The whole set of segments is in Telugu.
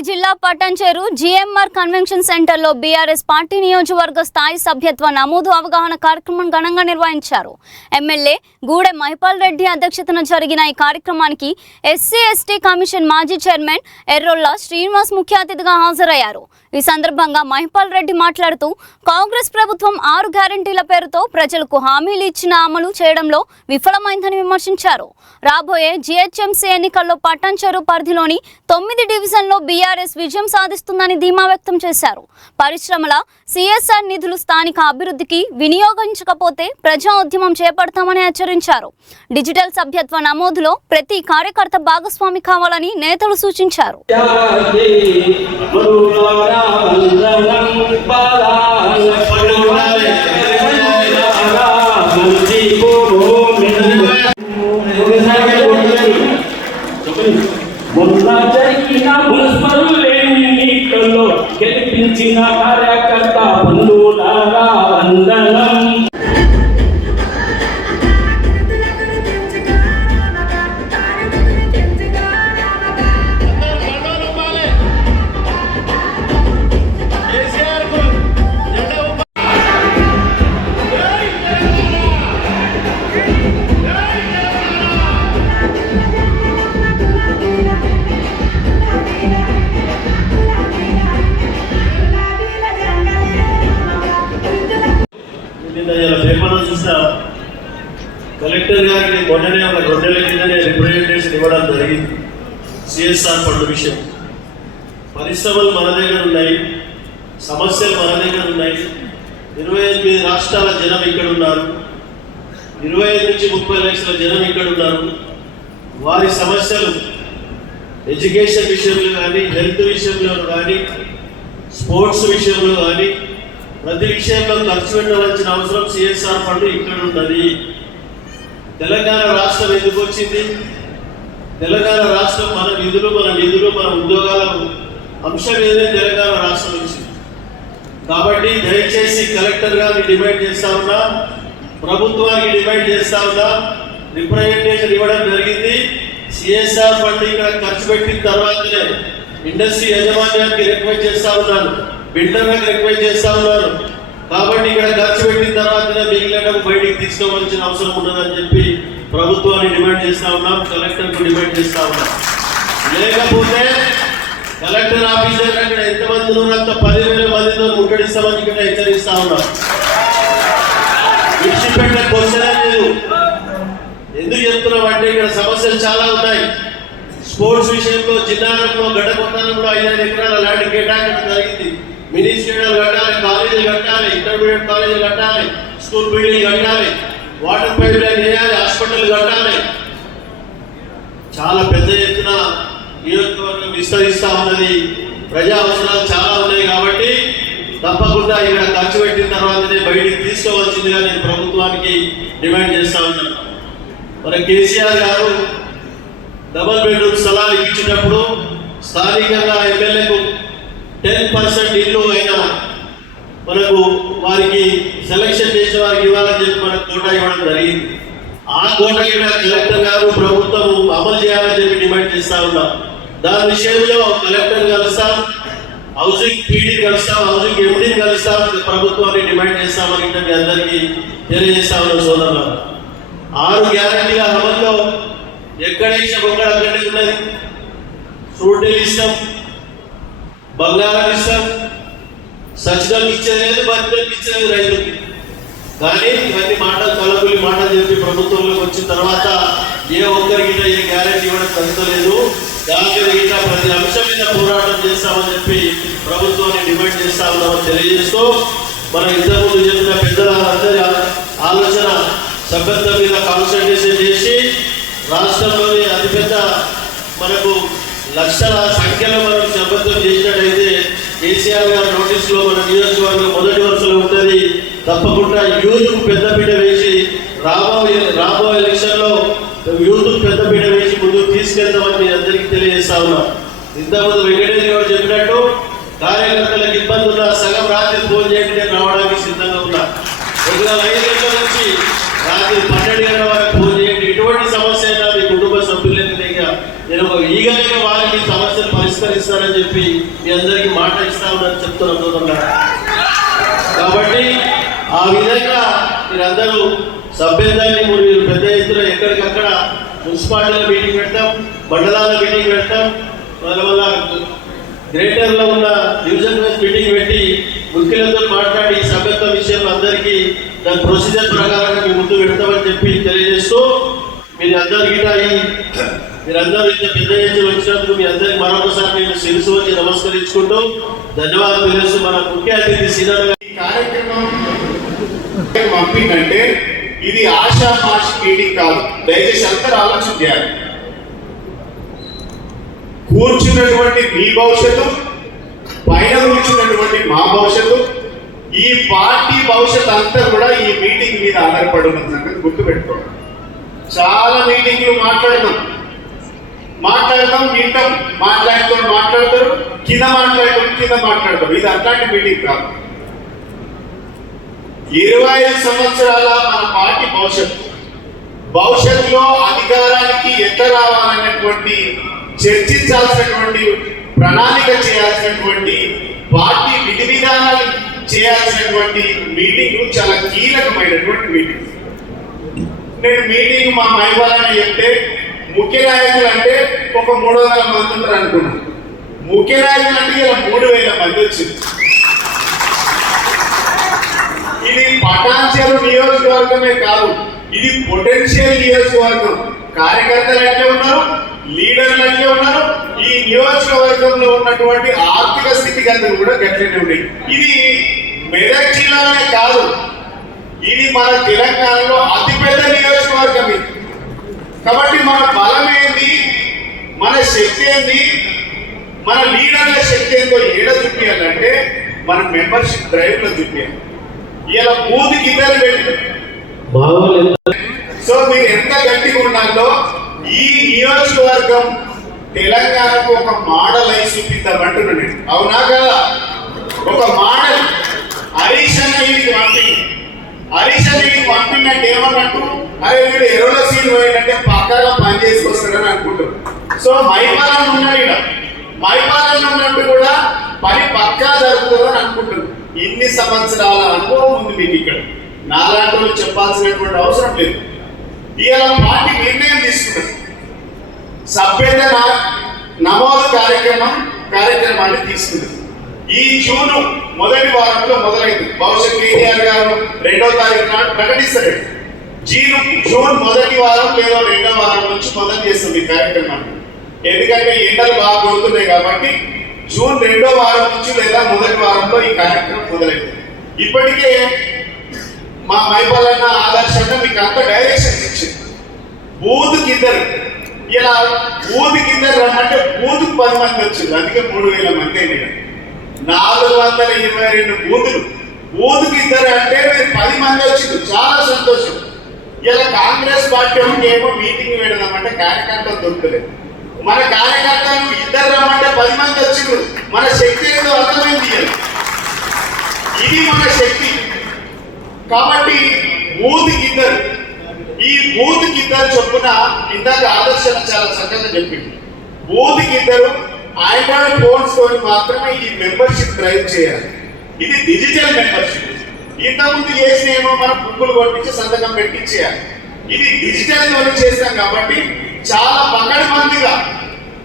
రంగారెడ్డి జిల్లా పటాన్చెరు జిఎంఆర్ కన్వెన్షన్ సెంటర్లో బీఆర్ఎస్ పార్టీ నియోజకవర్గ స్థాయి సభ్యత్వ నమోదు అవగాహన కార్యక్రమం ఘనంగా నిర్వహించారు. ఎమ్మెల్యే గూడెం మహిపాల్ రెడ్డి అధ్యక్షతన జరిగిన ఈ కార్యక్రమానికి ఎస్సీ/ఎస్టీ కమిషన్ మాజీ చైర్మన్ ఎర్రొల్ల శ్రీనివాస్ ముఖ్య అతిథిగా హాజరయ్యారు. ఈ సందర్భంగా మహిపాల్ రెడ్డి మాట్లాడుతూ కాంగ్రెస్ ప్రభుత్వం 6 గ్యారెంటీల పేరుతో ప్రజలకు హామీలు ఇచ్చిన అమలు చేయడంలో విఫలమైందని విమర్శించారు. రాబోయే జీహెచ్ఎంసీ ఎన్నికల్లో పటాన్చెరు పరిధిలోని 9 డివిజన్లో బీఆర్ఎస్ విజయం సాధిస్తుందని ధీమా వ్యక్తం చేశారు. పరిశ్రమల సిఎస్ఆర్ నిధులు స్థానిక అభివృద్ధికి వినియోగించకపోతే ప్రజా ఉద్యమం చేపడతామని హెచ్చరించారు. డిజిటల్ సభ్యత్వ నమోదులో ప్రతి కార్యకర్త భాగస్వామి కావాలని నేతలు సూచించారు. గెలిపించిన కార్యకర్త బంధువులారా వందనం. కలెక్టర్ గారికి మొన్ననే ఒక 2 నెలల కిందనే రిప్రజెంటేషన్ ఇవ్వడం జరిగింది. సిఎస్ఆర్ ఫండ్ విషయం, పరిశ్రమలు మన దగ్గర ఉన్నాయి, సమస్యలు మన దగ్గర ఉన్నాయి. 28 రాష్ట్రాల జనం ఇక్కడ ఉన్నారు, 25 నుంచి 30 లక్షల జనం ఇక్కడ ఉన్నారు. వారి సమస్యలు ఎడ్యుకేషన్ విషయంలో కానీ, హెల్త్ విషయంలో కానీ, స్పోర్ట్స్ విషయంలో కానీ ప్రతి విషయంలో ఖర్చు పెట్టవలసిన అవసరం సిఎస్ఆర్ ఫండ్ ఇక్కడ ఉన్నది. తెలంగాణ రాష్ట్రం ఎందుకు వచ్చింది? తెలంగాణ రాష్ట్రం మన నిధులు మన ఉద్యోగాల అంశం ఏదే తెలంగాణ రాష్ట్రం వచ్చింది. కాబట్టి దయచేసి కలెక్టర్ గారిని డిమాండ్ చేస్తా ఉన్నా, ప్రభుత్వానికి డిమాండ్ చేస్తా ఉన్నా, రిప్రజెంటేషన్ ఇవ్వడం జరిగింది. సిఎస్ఆర్ ఫండ్ ఇక్కడ ఖర్చు పెట్టిన తర్వాతనే ఇండస్ట్రీ యాజమాన్యానికి రిక్వెస్ట్ చేస్తా ఉన్నాను, బిల్డర్లకు రిక్వెస్ట్ చేస్తా ఉన్నాను. కాబట్టి ఇక్కడ ఖర్చు పెట్టిన తర్వాతనే మిగిలిన బయటికి తీసుకోవాల్సిన అవసరం ఉన్నదని చెప్పి ప్రభుత్వాన్ని డిమాండ్ చేస్తా ఉన్నాం, కలెక్టర్కు డిమాండ్ చేస్తా ఉన్నాం. లేకపోతే కలెక్టర్ ఆఫీస్ దగ్గర ఇక్కడ ఎంతమంది ఉన్నంత 10,000 మందితో ముట్టడిస్తామని ఇక్కడ హెచ్చరిస్తా ఉన్నాం. విడిచిపెట్టే క్వశ్చనే లేదు. ఎందుకు చెప్తున్నాం అంటే ఇక్కడ సమస్యలు చాలా ఉన్నాయి. స్పోర్ట్స్ విషయంలో జిల్లాలో గడ్డకొట్టాలంలో 5 ఎకరాల ల్యాండ్ కేటాయించడం జరిగింది. మినీ స్టేడియాలు కట్టాలి, కాలేజీలు కట్టాలి, ఇంటర్మీడియట్ కాలేజీలు కట్టాలి, స్కూల్ బిల్డింగ్ కట్టాలి, వాటర్ పైప్ లైన్ వేయాలి, హాస్పిటల్ కట్టాలి. చాలా పెద్ద ఎత్తున నియోజకవర్గం విస్తరిస్తా ఉన్నది. ప్రజా అవసరాలు చాలా ఉన్నాయి. కాబట్టి తప్పకుండా ఇక్కడ ఖర్చు పెట్టిన తర్వాతనే బయటికి తీసుకోవాల్సిందిగా నేను ప్రభుత్వానికి డిమాండ్ చేస్తా ఉన్నాను. మన కేసీఆర్ గారు డబుల్ బెడ్రూమ్ స్థలాలు ఇచ్చినప్పుడు స్థానికంగా ఎమ్మెల్యేకు 10% ఇల్లు అయినా మనకు వారికి సెలక్షన్ చేసిన వారికి ఇవ్వాలని చెప్పి మనకు కోటా ఇవ్వడం జరిగింది. ఆ కోటా కలెక్టర్ గారు ప్రభుత్వం అమలు చేయాలని చెప్పి డిమాండ్ చేస్తా ఉన్నాం. దాని విషయంలో కలెక్టర్ కలుస్తాం, హౌసింగ్ పీడీ కలుస్తాం, హౌసింగ్ ఎండీని కలుస్తాం, ప్రభుత్వాన్ని డిమాండ్ చేస్తామని మీ అందరికీ తెలియజేస్తా ఉన్నాం. సోదరులు, 6 గ్యారెంటీల అమల్లో ఎక్కడైనా అక్కడే ఉన్నది. ఫ్రూట్ ఇస్తాం, బంగారం ఇస్తాం, సచివాలు ఇచ్చేది, బడ్జెట్ ఇచ్చేది రైతులకి. కానీ ఇవన్నీ మాటలు కలబులి మాటలు చెప్పి ప్రభుత్వంలోకి వచ్చిన తర్వాత ఏ ఒక్కరికి ఏ గ్యారెంటీ ఇవ్వడం తగ్గలేదు. దాని మీద ప్రతి అంశం మీద పోరాటం చేస్తామని చెప్పి ప్రభుత్వాన్ని డిమాండ్ చేస్తా ఉన్నామని తెలియజేస్తూ, మనం ఇంతకుముందు చెప్పిన పెద్దల అందరి ఆలోచన సభ్యత్వం మీద కాన్సన్ట్రేషన్ చేసి రాష్ట్రంలోని అతిపెద్ద మనకు లక్షల సంఖ్యలో మనం సభ్యత్వం చేసినట్టయితే కేసీఆర్ గారి నోటీసులో మన నియోజకవర్గం మొదటి వరుసలో ఉంటుంది. తప్పకుండా యూత్ పెద్దపీట వేసి రాబోయే ఎలక్షన్లో యూత్ పెద్దపీట వేసి ముందుకు తీసుకెళ్తామని అందరికీ తెలియజేస్తా ఉన్నాం. ఇంతకుముందు వెంకటేశ్వర గారు చెప్పినట్టు కార్యకర్తలకు ఇబ్బంది ఉన్నా సగం రాత్రి ఫోన్ చేయండి, నేను రావడానికి సిద్ధంగా ఉన్నా. 5 గంటల నుంచి రాత్రి 12 గంటల వరకు ఫోన్ చేయండి. ఎటువంటి సమస్య అయినా మీ కుటుంబ సభ్యులకి నేను ఈగలుగా వారికి సమస్యలు పరిష్కరిస్తానని చేస్తామని చెప్పి మీ అందరికీ మాట ఇస్తామని చెప్తున్నాం. కాబట్టి ఆ విధంగా మీరందరూ సభ్యత్వాన్ని మీరు పెద్ద ఎత్తున ఎక్కడికక్కడ మున్సిపాలిటీలో మీటింగ్ పెడతాం, మండలాల మీటింగ్ పెడతాం, వల్ల గ్రేటర్లో ఉన్న డివిజన్ వైజ్ మీటింగ్ పెట్టి ముఖ్యులతో మాట్లాడి సభ్యత్వ విషయంలో అందరికీ దాని ప్రొసీజర్ ప్రకారంగా మీ ముందు పెడతామని చెప్పి తెలియజేస్తూ మీరందరూ ఇంత పెద్ద ఎత్తున వచ్చినందుకు మీ అందరికి మరొకసారి నేను శిరసు వచ్చి నమస్కరించుకుంటూ ధన్యవాదాలు తెలుస్తూ మన ముఖ్య అతిథి సీనియర్ కార్యక్రమం పంపిందంటే ఇది ఆషామాషి మీటింగ్ కాదు. దయచేసి అందరూ ఆలోచన చేయాలి. కూర్చున్నటువంటి మీ భవిష్యత్తు, పైన కూర్చున్నటువంటి మా భవిష్యత్తు, ఈ పార్టీ భవిష్యత్తు అంతా కూడా ఈ మీటింగ్ మీద ఆధారపడి ఉన్న సంగతి గుర్తుపెట్టుకోవాలి. చాలా మీటింగ్లు మాట్లాడతాం వింటాం, మాట్లాడతారు కింద మాట్లాడతారు. ఇది అట్లాంటి మీటింగ్ కాదు. 25 సంవత్సరాల మన పార్టీ భవిష్యత్తులో అధికారానికి ఎట్లా రావాలనేటువంటి చర్చించాల్సినటువంటి, ప్రణాళిక చేయాల్సినటువంటి, పార్టీ విధి విధానాలు చేయాల్సినటువంటి మీటింగ్ చాలా కీలకమైనటువంటి మీటింగ్. నేను మీటింగ్ మా మైబాలని చెప్తే ముఖ్య నాయకులు అంటే ఒక 300 మంది ఉంటారు అనుకున్నాను. ముఖ్య నాయకులు అంటే ఇలా 3000 మంది వచ్చింది. ఇది పటాన్చెరు నియోజకవర్గమే కాదు, ఇది పొటెన్షియల్ నియోజకవర్గం. కార్యకర్తలు ఎట్లే ఉన్నారు, లీడర్లు ఎట్లే ఉన్నారు, ఈ నియోజకవర్గంలో ఉన్నటువంటి ఆర్థిక స్థితిగతులు కూడా గట్లనే ఉన్నాయి. ఇది మెదక్ జిల్లాలోనే కాదు, ఇది మన తెలంగాణలో అతిపెద్ద నియోజకవర్గం ఇది. కాబట్టి మన బలం ఏంది, మన శక్తి ఏంది, మన లీడర్ల శక్తి ఏందో ఏడ చూపించాలంటే మన మెంబర్షిప్ డ్రైవ్ లో చూపించాలి. ఇలా బూత్కి ఇద్దరు పెట్టి సో మీరు ఎంత గట్టిగా ఉండాలో ఈ నియోజకవర్గం తెలంగాణకు ఒక మోడల్ అయి చూపిద్దామంటున్నాను. అవునా కదా? ఒక మోడల్. హరీష్ అన్నకి పంపినట్టు ఏమన్నట్టు, అరే వీడు ఎరువుల సీన్ పోయినట్టే పక్కగా పని చేసుకొస్తాడని అనుకుంటారు. సో మైపాలన ఉన్నట్టు కూడా పని పక్కా జరుగుతుందని అనుకుంటున్నారు. ఇన్ని సంవత్సరాల అనుభవం ఉంది మీకు. ఇక్కడ నాలాంటి వాళ్ళు చెప్పాల్సినటువంటి అవసరం లేదు. ఇవాళ పార్టీ నిర్ణయం తీసుకున్నది, సభ్యత నమోదు కార్యక్రమాన్ని తీసుకున్నది. ఈ జూన్ మొదటి వారంలో మొదలైంది. బహుశా కేటీఆర్ గారు 2వ తారీఖు నాడు ప్రకటిస్తారు. జూన్ మొదటి వారం లేదా 2వ వారం నుంచి మొదలు చేస్తుంది ఈ కార్యక్రమాన్ని. ఎందుకంటే ఎండలు బాగా కొడుతున్నాయి కాబట్టి జూన్ 2వ వారం నుంచి లేదా మొదటి వారంలో ఈ కార్యక్రమం మొదలైంది. ఇప్పటికే మా మైపాలన్న ఆదర్శంగా మీకు అంత డైరెక్షన్ ఇచ్చింది. బూత్కి ఇద్దరు, ఇలా బూత్కి ఇద్దరు రమ్మంటే బూత్కి 10 మంది వచ్చింది. అందుకే 3000 మంది అయినా 422 బూతులు. బూత్కి ఇద్దరు అంటే 10 మంది వచ్చింది. చాలా సంతోషం. ఇలా కాంగ్రెస్ పార్టీ ఏమో మీటింగ్ పెడదామంటే కార్యకర్తలు దొరకలేదు. మన కార్యకర్తలు ఇద్దరు రమ్మంటే 10 మంది వచ్చిండ్రు. మన శక్తి ఏదో అర్థమైంది. ఇది మన శక్తి. కాబట్టి బూత్కి ఇద్దరు, ఈ బూత్కి ఇద్దరు చొప్పున ఇందాక ఆదర్శన చాలా చక్కగా చెప్పింది. బూత్కి ఇద్దరు ఆండ్రాయిడ్ ఫోన్స్ తోని మాత్రమే ఈ మెంబర్షిప్ డ్రైవ్ చేయాలి. ఇది డిజిటల్ మెంబర్షిప్. ఇంతకుముందు చేసినేమో మనం బుక్కులు కొట్టించి సంతకం పెట్టించేయాలి. ఇది డిజిటల్ తోని చేస్తాం కాబట్టి చాలా పకడ్బందీగా,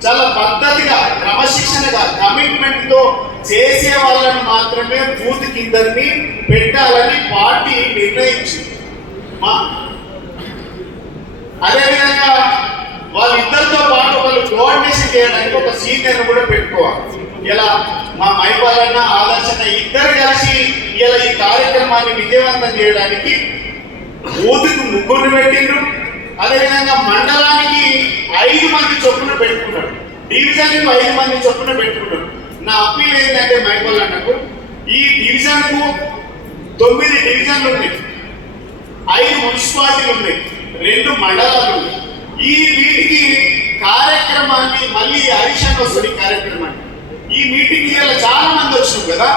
చాలా పద్ధతిగా, క్రమశిక్షణగా, కమిట్మెంట్ తో చేసే వాళ్ళని మాత్రమే బూత్కి ఇద్దరిని పెట్టాలని పార్టీ నిర్ణయించింది. అదేవిధంగా వాళ్ళిద్దరితో పాటు వాళ్ళు కోఆర్డినేషన్ చేయడానికి ఒక సీనియర్ కూడా పెట్టుకోవాలి. ఇలా మా మైపాలన్న ఆదర్శన ఇద్దరు కలిసి ఇలా ఈ కార్యక్రమాన్ని విజయవంతం చేయడానికి బూత్కు 3 పెట్టిండ్రు. అదేవిధంగా మండలానికి 5 మంది చొప్పున పెట్టుకున్నారు, డివిజన్కు 5 మంది చొప్పున పెట్టుకున్నారు. నా అప్పీల్ ఏంటంటే మైపాలన్నకు, ఈ డివిజన్కు 9 డివిజన్లు ఉన్నాయి, 5 మున్సిపాలిటీలు ఉన్నాయి, 2 మండలాలు ఉన్నాయి. ఈ వీటికి కార్యక్రమాన్ని మళ్ళీ హరీషన్ వస్తుంది. కార్యక్రమాన్ని ఈ మీటింగ్ చాలా మంది వచ్చినారు కదా.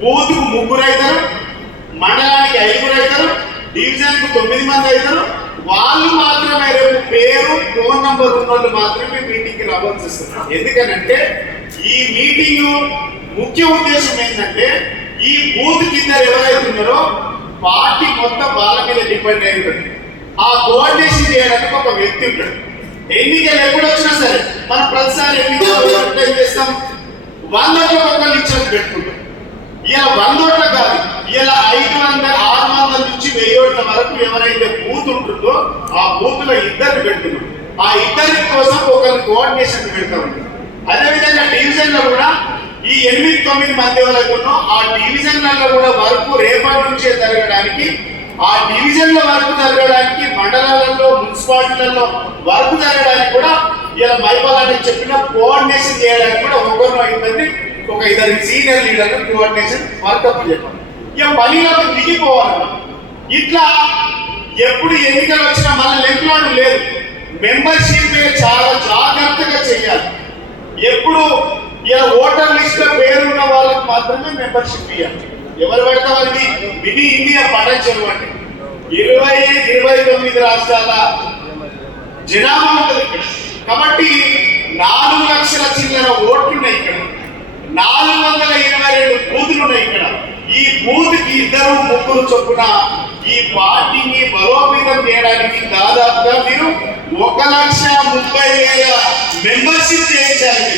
బూత్కు 3 అవుతారు, మండలానికి 5 అవుతారు, డివిజన్కు 9 మంది అవుతారు, వాళ్ళు మాత్రమే రేపు పేరు ఫోన్ నంబర్ ఉన్న వాళ్ళు మాత్రమే మీటింగ్కి రావాల్సి వస్తుంది. ఎందుకనంటే ఈ మీటింగ్ ముఖ్య ఉద్దేశం ఏంటంటే ఈ బూత్ కింద ఎవరైతే ఉన్నారో పార్టీ మొత్తం వాళ్ళ మీద డిపెండ్ అయి ఉంటుంది. ఆ కోఆర్డినేషన్ చేయడానికి ఒక వ్యక్తి ఉంటాడు. ఎన్నికలు ఎప్పుడు వచ్చినా సరే మనం ప్రతిసారి ఎన్నికలు చేస్తాం 100 ఓట్ల ఒకళ్ళు ఇచ్చేది పెట్టుకుంటాం. ఇలా 100 ఓట్ల కాదు, ఇలా 500, 600 నుంచి 1000 ఓట్ల వరకు ఎవరైతే బూత్ ఉంటుందో ఆ బూత్ లో ఇద్దరు పెడుతున్నాం. ఆ ఇద్దరి కోసం ఒకరి కోఆర్డినేషన్ పెడతాం. అదేవిధంగా డివిజన్ లో కూడా ఈ 8-9 మంది వరకు ఆ డివిజన్లలో కూడా వర్క్ రేపటి నుంచే జరగడానికి, ఆ డివిజన్ల వర్క్ జరగడానికి, మండలాలలో మున్సిపాలిటీలలో వర్క్ జరగడానికి కూడా ఇలా మైపాల్ అని చెప్పిన కోఆర్డినేషన్ చేయడానికి కూడా ఒక ఇద్దరు సీనియర్ లీడర్లు కోఆర్డినేషన్ వర్క్ అప్ చెప్పాలి. ఇక పనిలోకి దిగిపోవాలి. ఇట్లా ఎప్పుడు ఎన్నికలు వచ్చినా మళ్ళీ లెంకులాడు లేదు. మెంబర్షిప్ చాలా జాగ్రత్తగా చేయాలి. ఎప్పుడు ఇలా ఓటర్ లిస్ట్ లో పేరున్న వాళ్ళకి మాత్రమే మెంబర్షిప్ ఇవ్వాలి. ఎవరు పడితే వాళ్ళని మినీ ఇండియా పడచ్చు అంటే 20-29 రాష్ట్రాల జనాభా ఉంటుంది ఇక్కడ. కాబట్టి 4 లక్షల చిల్లర ఓట్లున్నాయి ఇక్కడ. 422 బూతులు ఉన్నాయి ఇక్కడ. ఈ బూత్ కి 2-3 చొప్పున ఈ పార్టీని బలోపేతం చేయడానికి దాదాపుగా మీరు 1,30,000 మెంబర్షిప్ చేయించాలి.